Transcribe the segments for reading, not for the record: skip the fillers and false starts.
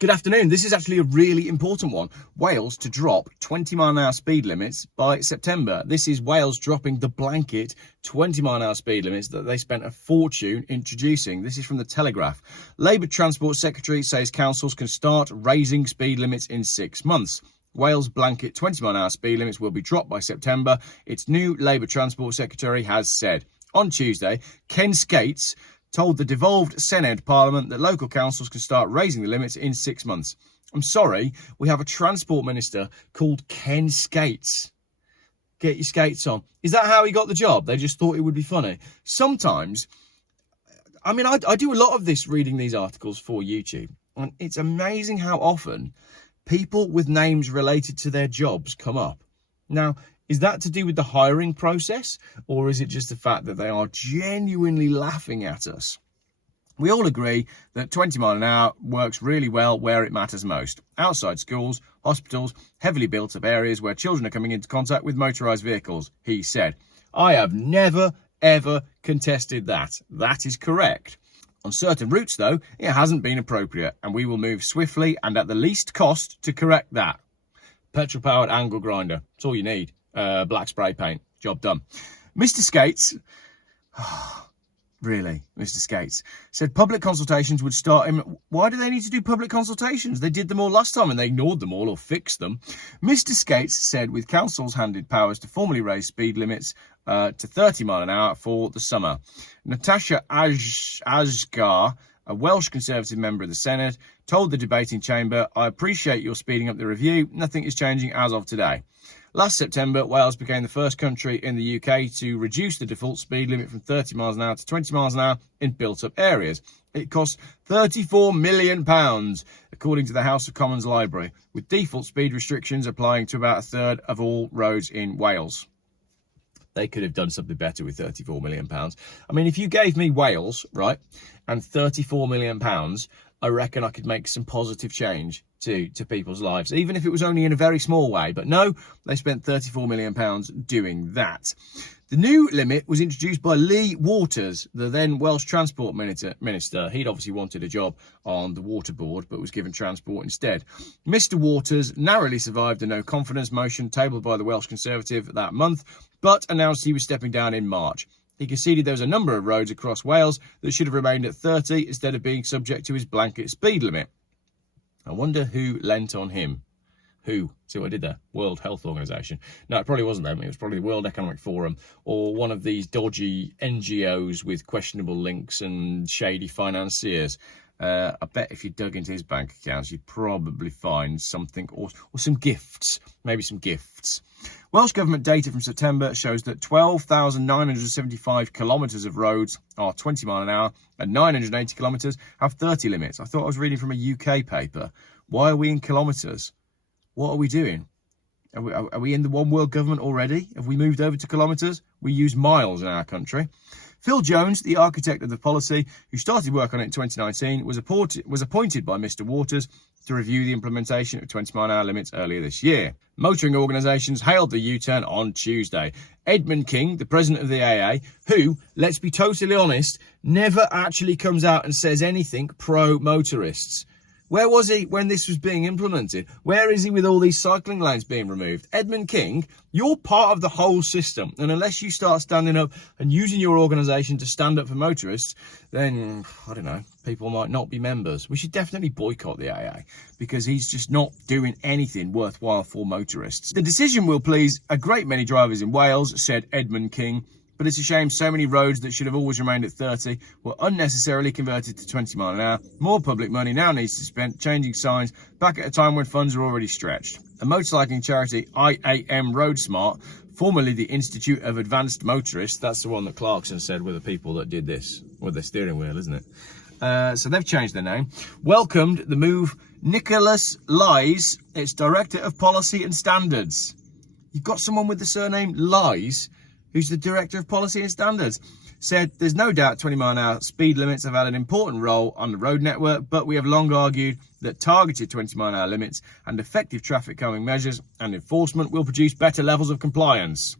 Good afternoon. This is actually a really important one. Wales to drop 20-mile-an-hour speed limits by September. This is Wales dropping the blanket 20-mile-an-hour speed limits that they spent a fortune introducing. This is from the Telegraph. Labour Transport Secretary says councils can start raising speed limits in 6 months. Wales' blanket 20-mile-an-hour speed limits will be dropped by September, its new Labour Transport Secretary has said. On Tuesday, Ken Skates told the devolved Senedd Parliament that local councils can start raising the limits in 6 months. I'm sorry, we have a transport minister called Ken Skates. Get your skates on. Is that how he got the job? They just thought it would be funny. Sometimes, I mean, I do a lot of this reading these articles for YouTube, and it's amazing how often people with names related to their jobs come up. Now, is that to do with the hiring process, or is it just the fact that they are genuinely laughing at us? We all agree that 20 mile an hour works really well where it matters most. Outside schools, hospitals, heavily built up areas where children are coming into contact with motorised vehicles, he said. I have never, ever contested that. That is correct. On certain routes, though, it hasn't been appropriate, and we will move swiftly and at the least cost to correct that. Petrol-powered angle grinder. That's all you need. Black spray paint. Job done. Mr. Skates, really, Mr. Skates, said public consultations would start in... Why do they need to do public consultations? They did them all last time and they ignored them all or fixed them. Mr. Skates said with councils handed powers to formally raise speed limits to 30 mile an hour for the summer. Natasha Asghar, a Welsh Conservative member of the Senedd, told the debating chamber, I appreciate your speeding up the review. Nothing is changing as of today. Last September, Wales became the first country in the UK to reduce the default speed limit from 30 miles an hour to 20 miles an hour in built-up areas. It cost £34 million, according to the House of Commons Library, with default speed restrictions applying to about a third of all roads in Wales. They could have done something better with £34 million. I mean, if you gave me Wales, right, and £34 million, I reckon I could make some positive change to people's lives, even if it was only in a very small way. But no, they spent £34 million doing that. The new limit was introduced by Lee Waters, the then Welsh Transport Minister. He'd obviously wanted a job on the Water Board, but was given transport instead. Mr. Waters narrowly survived a no-confidence motion tabled by the Welsh Conservative that month, but announced he was stepping down in March. He conceded there was a number of roads across Wales that should have remained at 30 instead of being subject to his blanket speed limit. I wonder who lent on him. Who? See what I did there? World Health Organization. No, it probably wasn't them. It was probably the World Economic Forum or one of these dodgy NGOs with questionable links and shady financiers. I bet if you dug into his bank accounts, you'd probably find something or some gifts, maybe some gifts. Welsh Government data from September shows that 12,975 kilometres of roads are 20 mile an hour and 980 kilometres have 30 limits. I thought I was reading from a UK paper. Why are we in kilometres? What are we doing? Are we in the one world government already? Have we moved over to kilometres? We use miles in our country. Phil Jones, the architect of the policy, who started work on it in 2019, was appointed by Mr. Waters to review the implementation of 20 mile an hour limits earlier this year. Motoring organisations hailed the U-turn on Tuesday. Edmund King, the president of the AA, who, let's be totally honest, never actually comes out and says anything pro-motorists. Where was he when this was being implemented? Where is he with all these cycling lanes being removed? Edmund King, you're part of the whole system. And unless you start standing up and using your organisation to stand up for motorists, then, I don't know, people might not be members. We should definitely boycott the AA because he's just not doing anything worthwhile for motorists. The decision will please a great many drivers in Wales, said Edmund King. But it's a shame so many roads that should have always remained at 30 were unnecessarily converted to 20 mile an hour. More public money now needs to be spent changing signs back at a time when funds are already stretched. A motorcycling charity, IAM Road Smart, formerly the Institute of Advanced Motorists, that's the one that Clarkson said were the people that did this with their steering wheel, isn't it? So they've changed their name. Welcomed the move. Nicholas Lies, its Director of Policy and Standards. You've got someone with the surname Lies, who's the Director of Policy and Standards, said there's no doubt 20 mile an hour speed limits have had an important role on the road network, but we have long argued that targeted 20 mile an hour limits and effective traffic calming measures and enforcement will produce better levels of compliance.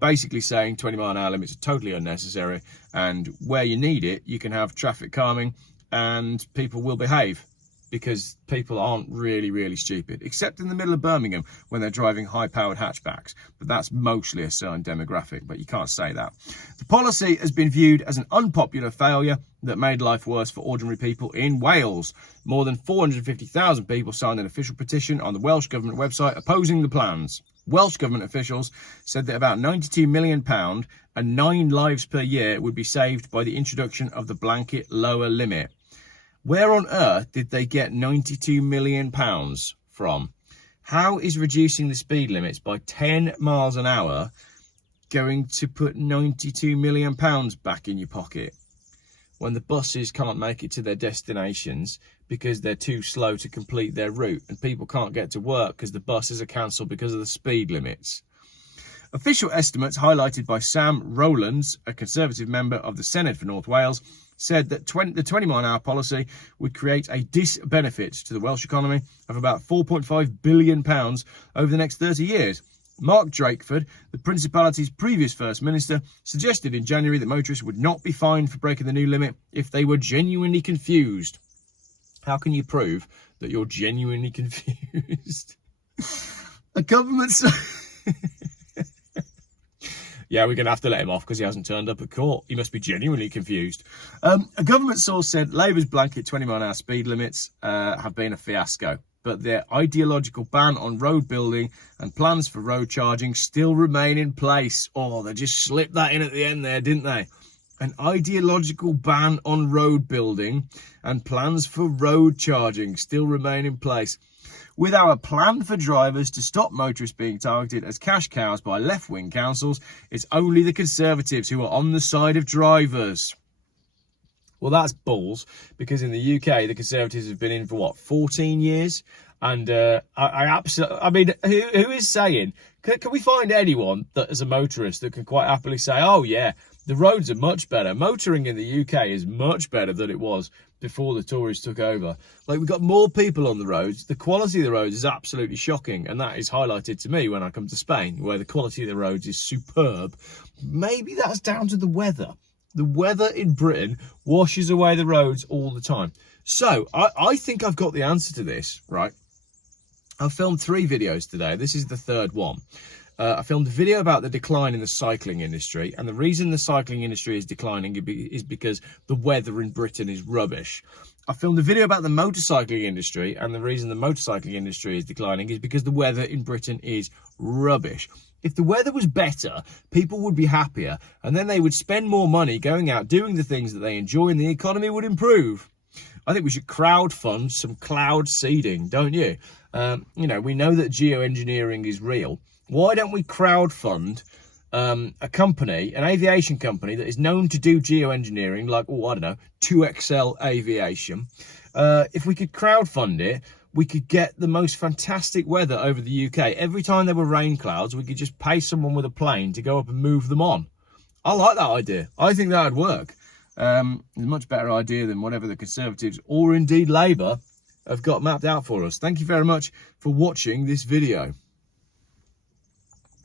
Basically saying 20 mile an hour limits are totally unnecessary, and where you need it, you can have traffic calming and people will behave. because people aren't really stupid, except in the middle of Birmingham when they're driving high-powered hatchbacks. But that's mostly a certain demographic, but you can't say that. The policy has been viewed as an unpopular failure that made life worse for ordinary people in Wales. More than 450,000 people signed an official petition on the Welsh Government website opposing the plans. Welsh Government officials said that about £92 million and 9 lives per year would be saved by the introduction of the blanket lower limit. Where on earth did they get £92 million from? How is reducing the speed limits by 10 miles an hour going to put £92 million back in your pocket when the buses can't make it to their destinations because they're too slow to complete their route and people can't get to work because the buses are cancelled because of the speed limits? Official estimates highlighted by Sam Rowlands, a Conservative member of the Senate for North Wales, said that the 20-mile-an-hour policy would create a disbenefit to the Welsh economy of about £4.5 billion over the next 30 years. Mark Drakeford, the Principality's previous First Minister, suggested in January that motorists would not be fined for breaking the new limit if they were genuinely confused. How can you prove that you're genuinely confused? A government... Yeah, we're going to have to let him off because he hasn't turned up at court. He must be genuinely confused. A government source said Labour's blanket 20-mile-an-hour speed limits have been a fiasco, but their ideological ban on road building and plans for road charging still remain in place. Oh, they just slipped that in at the end there, didn't they? An ideological ban on road building and plans for road charging still remain in place. With our plan for drivers to stop motorists being targeted as cash cows by left-wing councils, it's only the Conservatives who are on the side of drivers. Well, that's balls, because in the UK, the Conservatives have been in for, what, 14 years? And I mean, who is saying, can we find anyone that is a motorist that can quite happily say, oh, yeah, the roads are much better. Motoring in the UK is much better than it was before the Tories took over. Like, we've got more people on the roads. The quality of the roads is absolutely shocking. And that is highlighted to me when I come to Spain, where the quality of the roads is superb. Maybe that's down to the weather. The weather in Britain washes away the roads all the time. So I think I've got the answer to this, right? I've filmed 3 videos today. This is the 3rd one. I filmed a video about the decline in the cycling industry, and the reason the cycling industry is declining is because the weather in Britain is rubbish. I filmed a video about the motorcycling industry, and the reason the motorcycling industry is declining is because the weather in Britain is rubbish. If the weather was better, people would be happier, and then they would spend more money going out doing the things that they enjoy, and the economy would improve. I think we should crowdfund some cloud seeding, don't you? We know that geoengineering is real. Why don't we crowdfund a company, an aviation company that is known to do geoengineering, like, 2XL Aviation? If we could crowdfund it, we could get the most fantastic weather over the UK. Every time there were rain clouds, we could just pay someone with a plane to go up and move them on. I like that idea. I think that would work. It's a much better idea than whatever the Conservatives, or indeed Labour, have got mapped out for us. Thank you very much for watching this video.